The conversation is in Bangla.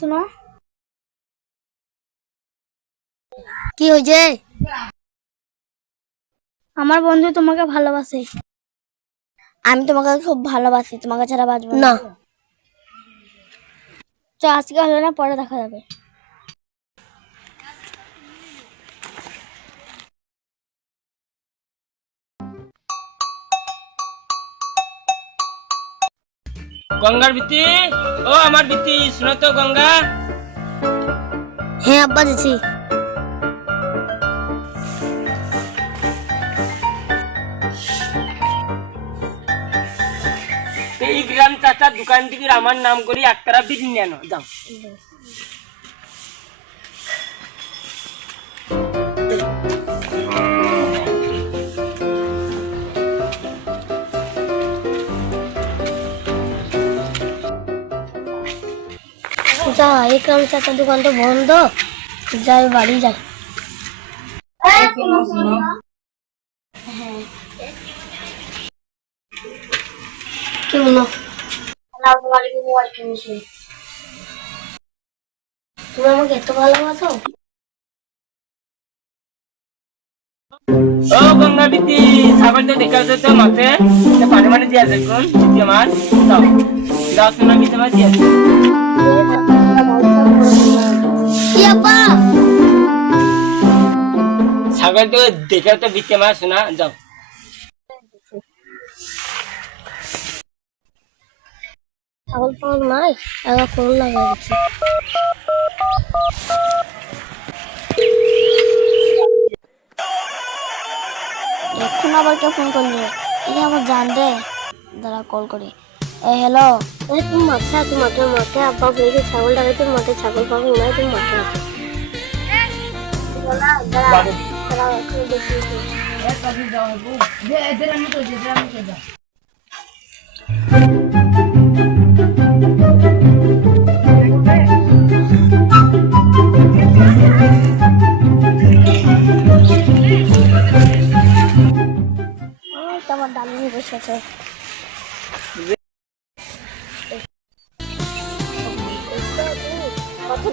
শোনো কি হয়েছে? আমার বন্ধু তোমাকে ভালোবাসে। আমি তোমাকে খুব ভালোবাসি, তোমাকে ছাড়া বাঁচবো না। তো আজকে হলো না, পরে দেখা যাবে। গঙ্গার বিতি, ও আমার বিতি, শুনো তো গঙ্গা। হ্যাঁ আব্বা দিছি। এই গ্রাম চাচার দোকান থেকে আমার নাম করি একটারা বিড়ি নিয়ে আনো, যাও। যা, এই গ্রাম চাচার দোকান তো বন্ধ, যাই বাড়ি যাই। কি বলো? তুমি আমাকে এত ভালোবাসো? ও গঙ্গা বিতি, ছাগলটা দেখা যেত মাঠে, পানি মানি দিয়ে দেখুন বিতি আমার, যাও যাও, শোনা বিতি আমার দিয়ে ছাগল তো দেখে তো বিতি আমার, শোনা যাও। ছাগল পাওয়া নাই, একা ফোন লাগাই দিচ্ছি। এখন আবার কে ফোন করলি? এই আমার জান রে, দাঁড়া কল করি। এই হ্যালো, তুমি মাঠে আব্বা বলেছে ছাগল ডাকাইতে, মাঠে ছাগল পাবো না, তুমি মাঠে আছো। তোমার ডালিমি বসেছে। আমাকে